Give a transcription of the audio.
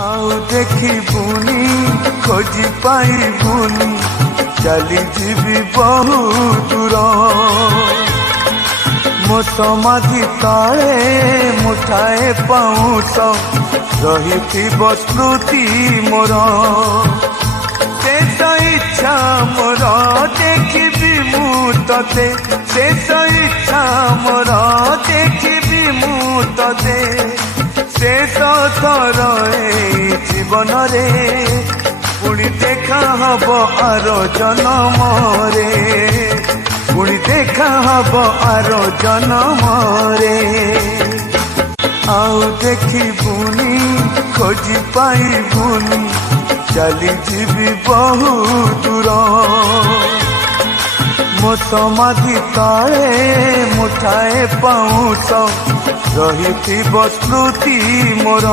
आउ देखिबुनी खोजी पाइबुनी चली जीवी बहु दूर मो समाधि तले मुठाए पाउस रही स्मृति मोर शेष इच्छा मोर देखिबी मु तते शेष इच्छा मोर देखिबी मु तते शेष थर जीवन रे पुणी देखा हब आर जन्म रे पुणी देखा हब आर जन्म रे आउ देखिबुनी खोजी पाइबुनी चली जीवी बहु दूर मो समाधि तले मुठाए पाउस रही स्मृति मोर।